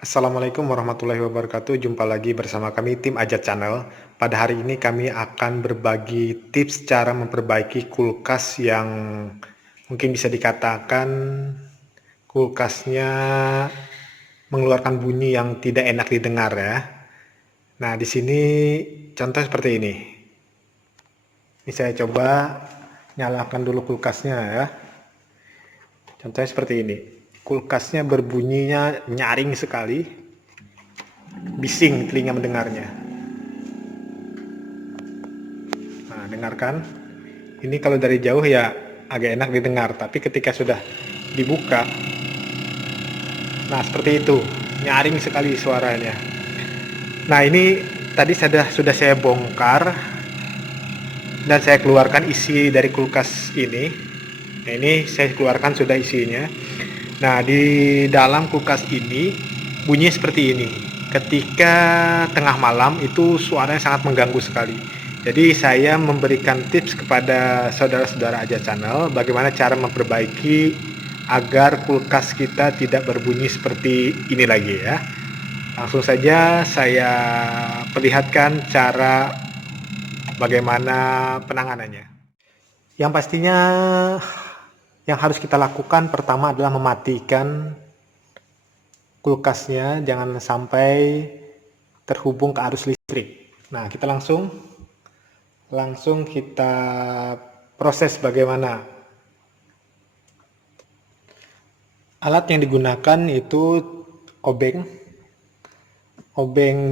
Assalamualaikum warahmatullahi wabarakatuh. Jumpa lagi bersama kami tim Ajat Channel. Pada hari ini kami akan berbagi tips cara memperbaiki kulkas yang mungkin bisa dikatakan kulkasnya mengeluarkan bunyi yang tidak enak didengar ya. Nah, di sini contoh seperti ini. Ini saya coba nyalakan dulu kulkasnya ya. Contohnya seperti ini. Kulkasnya berbunyinya nyaring sekali, bising telinga mendengarnya. Nah, dengarkan. Ini kalau dari jauh ya agak enak didengar, tapi ketika sudah dibuka, nah seperti itu, nyaring sekali suaranya. Nah, ini tadi sudah saya bongkar dan saya keluarkan isi dari kulkas ini. Nah, ini saya keluarkan sudah isinya. Nah, di dalam kulkas ini bunyinya seperti ini. Ketika tengah malam itu suaranya sangat mengganggu sekali. Jadi saya memberikan tips kepada saudara-saudara Ajat Channel bagaimana cara memperbaiki agar kulkas kita tidak berbunyi seperti ini lagi ya. Langsung saja saya perlihatkan cara bagaimana penanganannya. Yang pastinya yang harus kita lakukan pertama adalah mematikan kulkasnya, jangan sampai terhubung ke arus listrik. Nah, kita langsung kita proses bagaimana. Alat yang digunakan itu obeng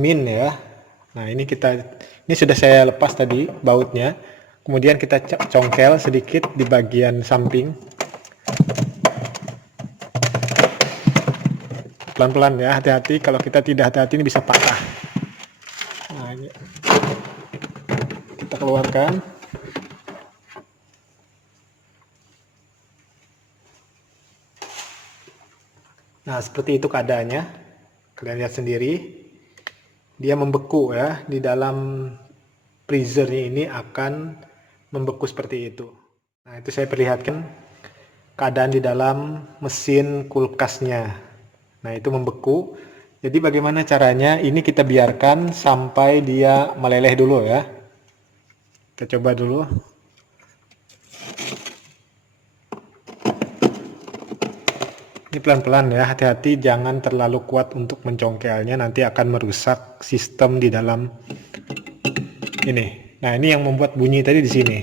min ya. Nah, ini sudah saya lepas tadi bautnya. Kemudian kita congkel sedikit di bagian samping. Pelan-pelan ya, hati-hati, kalau kita tidak hati-hati ini bisa patah. Nah, ini kita keluarkan. Nah, seperti itu keadaannya. Kalian lihat sendiri. Dia membeku ya, di dalam freezernya ini akan membeku seperti itu. Nah, itu saya perlihatkan keadaan di dalam mesin kulkasnya. Nah, itu membeku. Jadi bagaimana caranya? Ini kita biarkan sampai dia meleleh dulu ya. Kita coba dulu. Ini pelan-pelan ya, hati-hati jangan terlalu kuat untuk mencongkelnya, nanti akan merusak sistem di dalam ini. Nah, ini yang membuat bunyi tadi di sini.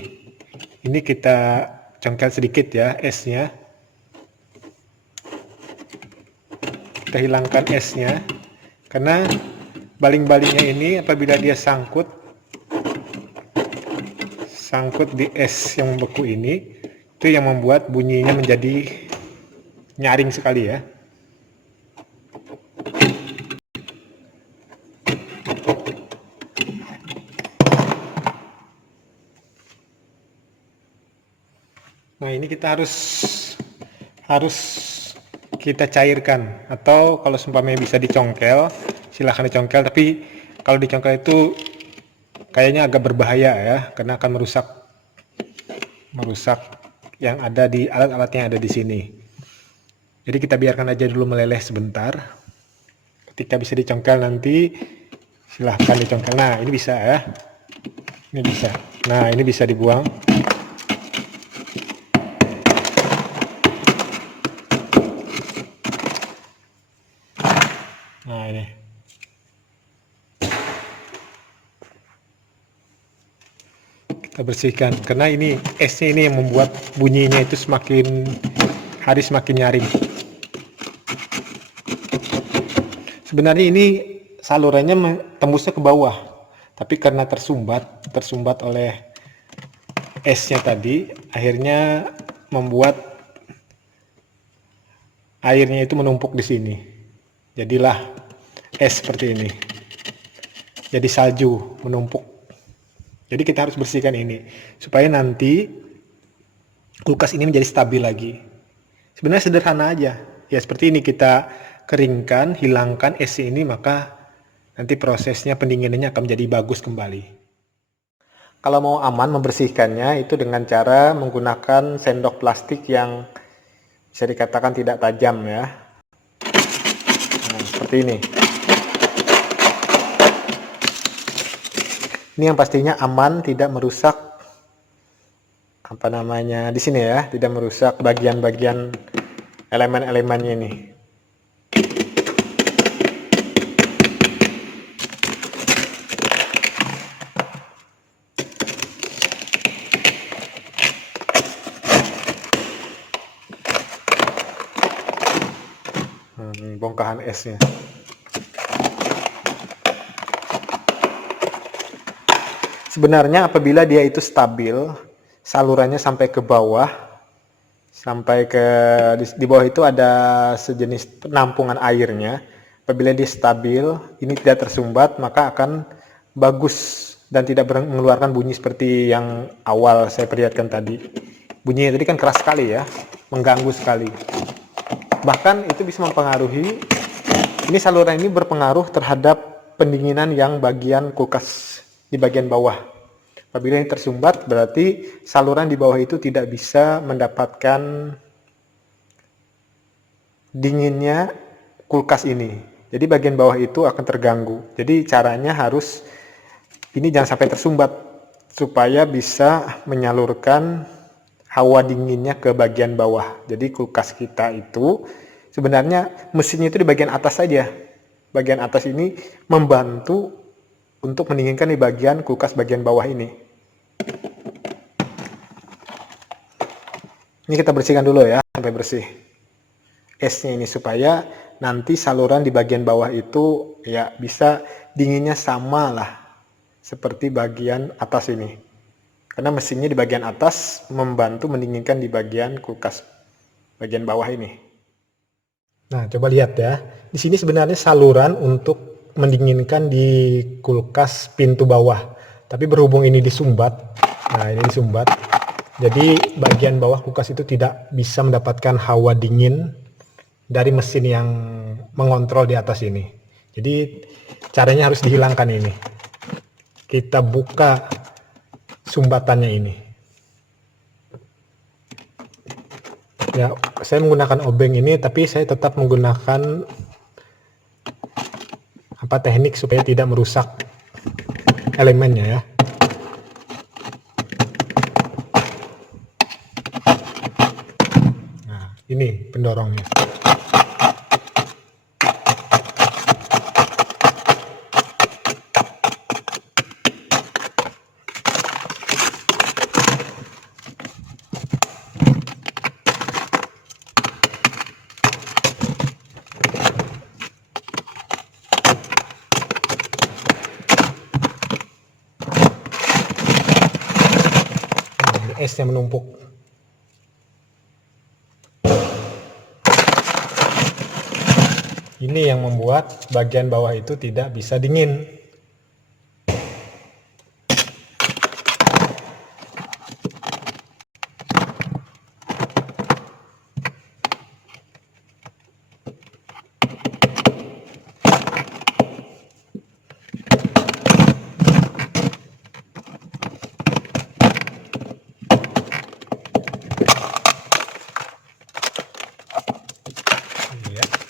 Ini kita congkel sedikit ya esnya. Kita hilangkan esnya. Karena baling-balingnya ini apabila dia sangkut di es yang membeku ini, itu yang membuat bunyinya menjadi nyaring sekali ya. Nah, ini kita harus kita cairkan, atau kalau seumpamanya bisa dicongkel, silahkan dicongkel, tapi kalau dicongkel itu kayaknya agak berbahaya ya, karena akan merusak yang ada di alat-alat yang ada di sini. Jadi kita biarkan aja dulu meleleh sebentar. Ketika bisa dicongkel nanti silahkan dicongkel. Nah, ini bisa ya. Ini bisa. Nah, ini bisa dibuang. Nah, ini. Kita bersihkan. Karena ini esnya ini yang membuat bunyinya itu semakin hari semakin nyaring. Sebenarnya ini salurannya tembusnya ke bawah, tapi karena tersumbat oleh esnya tadi, akhirnya membuat airnya itu menumpuk di sini. Jadilah es seperti ini. Jadi salju menumpuk. Jadi kita harus bersihkan ini supaya nanti kulkas ini menjadi stabil lagi. Sebenarnya sederhana aja. Ya seperti ini, kita keringkan, hilangkan es ini, maka nanti prosesnya pendinginannya akan menjadi bagus kembali. Kalau mau aman membersihkannya itu dengan cara menggunakan sendok plastik yang bisa dikatakan tidak tajam ya. Nah, seperti ini. Ini yang pastinya aman, tidak merusak apa namanya di sini ya, tidak merusak bagian-bagian elemen-elemennya ini. Bongkahan esnya. Sebenarnya apabila dia itu stabil, salurannya sampai ke bawah, sampai ke di bawah itu ada sejenis penampungan airnya. Apabila dia stabil, ini tidak tersumbat, maka akan bagus dan tidak mengeluarkan bunyi seperti yang awal saya perlihatkan tadi. Bunyinya tadi kan keras sekali ya, mengganggu sekali. Bahkan itu bisa mempengaruhi, ini saluran ini berpengaruh terhadap pendinginan yang bagian kulkas di bagian bawah. Apabila ini tersumbat, berarti saluran di bawah itu tidak bisa mendapatkan dinginnya kulkas ini. Jadi bagian bawah itu akan terganggu. Jadi caranya harus, ini jangan sampai tersumbat, supaya bisa menyalurkan hawa dinginnya ke bagian bawah. Jadi kulkas kita itu sebenarnya mesinnya itu di bagian atas saja. Bagian atas ini membantu untuk mendinginkan di bagian kulkas bagian bawah ini. Ini kita bersihkan dulu ya, sampai bersih esnya ini, supaya nanti saluran di bagian bawah itu ya bisa dinginnya sama lah seperti bagian atas ini. Karena mesinnya di bagian atas membantu mendinginkan di bagian kulkas bagian bawah ini. Nah, coba lihat ya. Di sini sebenarnya saluran untuk mendinginkan di kulkas pintu bawah, tapi berhubung ini disumbat, nah ini disumbat, jadi bagian bawah kulkas itu tidak bisa mendapatkan hawa dingin dari mesin yang mengontrol di atas ini. Jadi caranya harus dihilangkan ini. Kita buka sumbatannya ini ya. Saya menggunakan obeng ini, tapi saya tetap menggunakan teknik supaya tidak merusak elemennya ya. Nah, ini pendorongnya. Esnya menumpuk. Ini yang membuat bagian bawah itu tidak bisa dingin.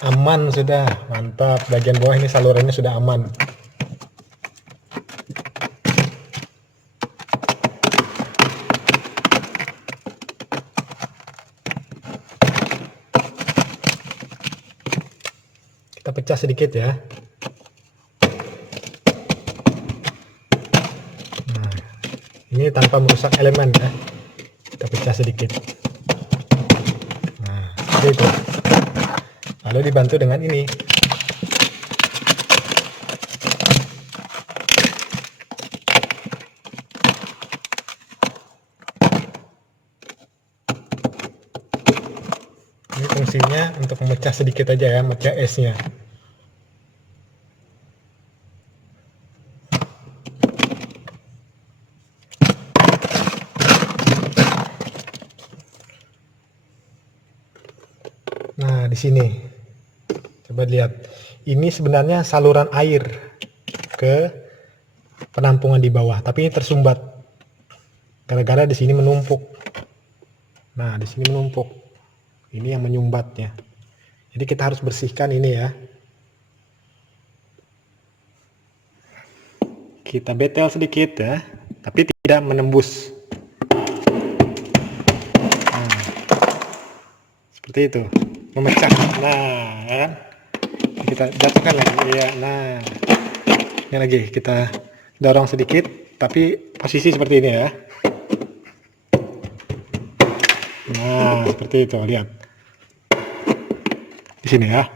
Aman sudah, mantap. Bagian bawah ini salurannya sudah aman. Kita pecah sedikit ya. Nah, ini tanpa merusak elemen ya. Kita pecah sedikit. Nah, seperti itu. Lalu dibantu dengan ini. Ini fungsinya untuk memecah sedikit aja ya, mecah esnya. Nah, di sini. Coba lihat, ini sebenarnya saluran air ke penampungan di bawah, tapi ini tersumbat gara-gara di sini menumpuk. Nah, di sini menumpuk, ini yang menyumbatnya. Jadi kita harus bersihkan ini ya. Kita betel sedikit ya, tapi tidak menembus. Nah, seperti itu, memecah. Nah, kan? Kita jatuhkan lagi. Ya, nah, ini lagi kita dorong sedikit, tapi posisi seperti ini ya. Nah, seperti itu, lihat di sini ya.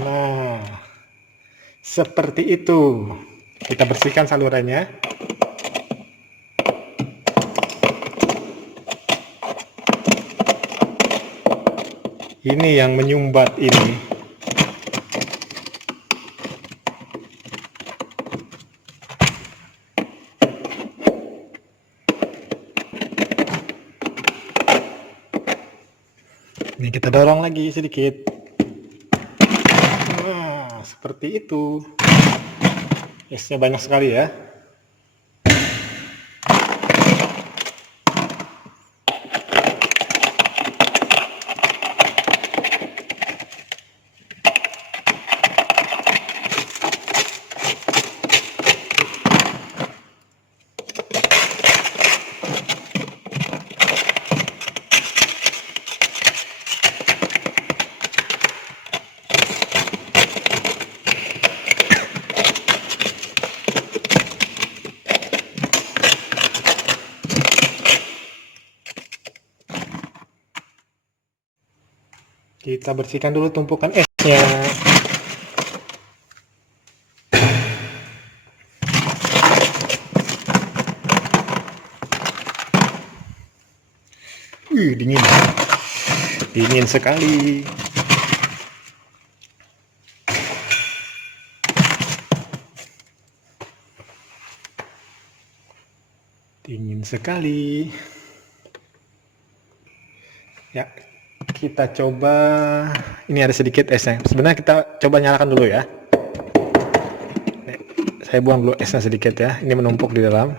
Nah, seperti itu. Kita bersihkan salurannya. Ini yang menyumbat ini. Ini kita dorong lagi sedikit. Nah, seperti itu. Esnya banyak sekali ya. Kita bersihkan dulu tumpukan esnya. Dingin. Dingin sekali. Dingin sekali. Ya, kita coba. Ini ada sedikit esnya. Sebenarnya kita coba nyalakan dulu ya. Saya buang dulu esnya sedikit ya. Ini menumpuk di dalam.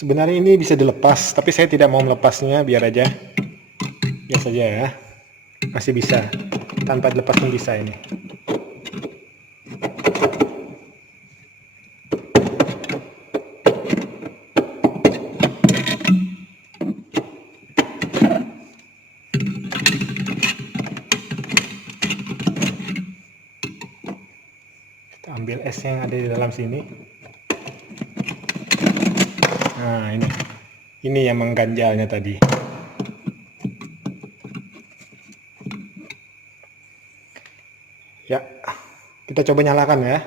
Sebenarnya ini bisa dilepas, tapi saya tidak mau melepasnya, biar aja. Biar saja ya. Masih bisa. Tanpa dilepas pun bisa ini. Kita ambil es yang ada di dalam sini. Nah, ini yang mengganjalnya tadi. Ya, kita coba nyalakan ya.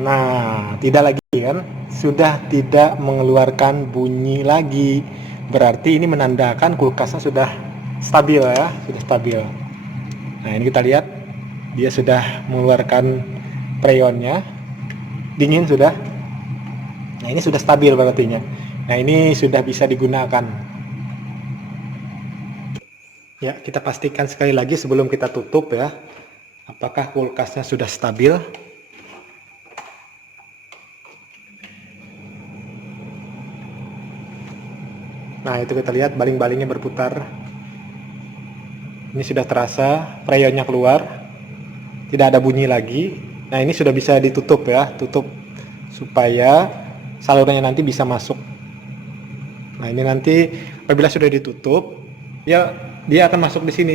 Nah, tidak lagi kan? Sudah tidak mengeluarkan bunyi lagi. Berarti ini menandakan kulkasnya sudah stabil ya, sudah stabil. Nah, ini kita lihat dia sudah mengeluarkan freonnya, dingin sudah. Nah, ini sudah stabil berarti. Nah, ini sudah bisa digunakan. Ya, kita pastikan sekali lagi sebelum kita tutup ya, apakah kulkasnya sudah stabil. Nah, itu kita lihat baling-balingnya berputar. Ini sudah terasa freonnya keluar, tidak ada bunyi lagi. Nah, ini sudah bisa ditutup ya, tutup supaya salurannya nanti bisa masuk. Nah, ini nanti apabila sudah ditutup, dia akan masuk di sini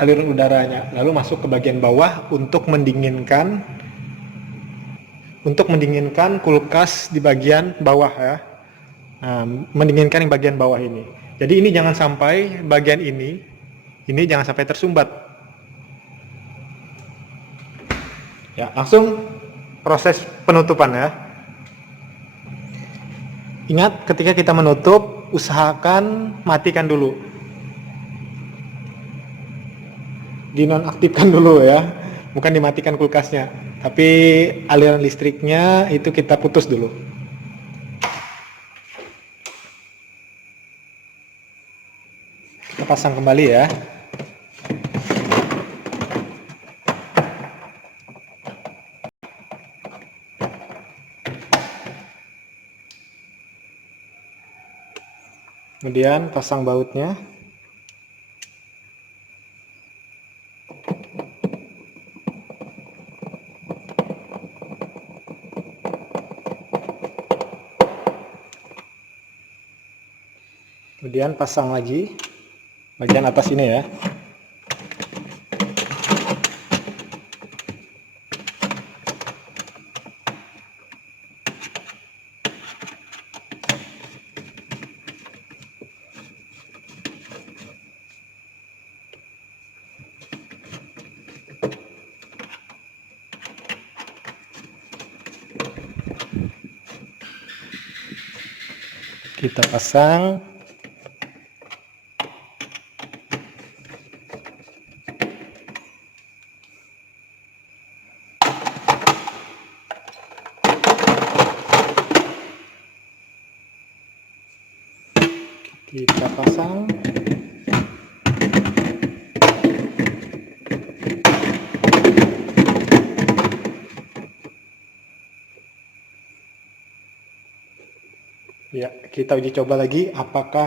aliran udaranya, lalu masuk ke bagian bawah untuk mendinginkan kulkas di bagian bawah ya. Nah, mendinginkan yang bagian bawah ini. Jadi ini jangan sampai bagian ini jangan sampai tersumbat. Ya, langsung proses penutupan ya. Ingat, ketika kita menutup, usahakan matikan dulu. Dinonaktifkan dulu ya. Bukan dimatikan kulkasnya, tapi aliran listriknya itu kita putus dulu. Kita pasang kembali ya. Kemudian pasang bautnya. Kemudian pasang lagi bagian atas ini ya. Kita pasang. Kita pasang. Ya, kita uji coba lagi apakah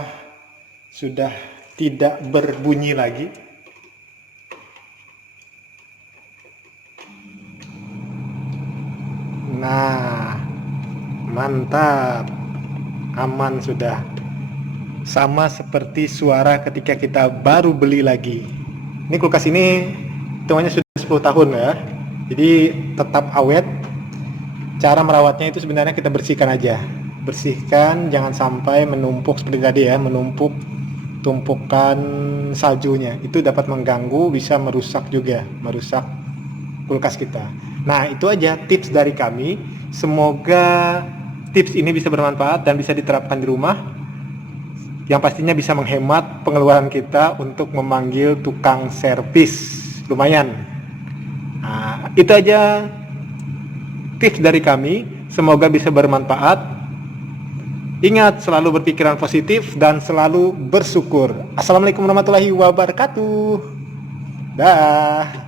sudah tidak berbunyi lagi. Nah, mantap. Aman sudah. Sama seperti suara ketika kita baru beli lagi. Ini kulkas ini hitungannya sudah 10 tahun ya. Jadi tetap awet. Cara merawatnya itu sebenarnya kita bersihkan aja. Bersihkan, jangan sampai menumpuk seperti tadi ya, menumpuk tumpukan saljunya. Itu dapat mengganggu, bisa merusak juga, merusak kulkas kita. Nah, itu aja tips dari kami. Semoga tips ini bisa bermanfaat dan bisa diterapkan di rumah. Yang pastinya bisa menghemat pengeluaran kita untuk memanggil tukang servis. Lumayan. Nah, itu aja tips dari kami. Semoga bisa bermanfaat. Ingat, selalu berpikiran positif dan selalu bersyukur. Assalamualaikum warahmatullahi wabarakatuh. Dah.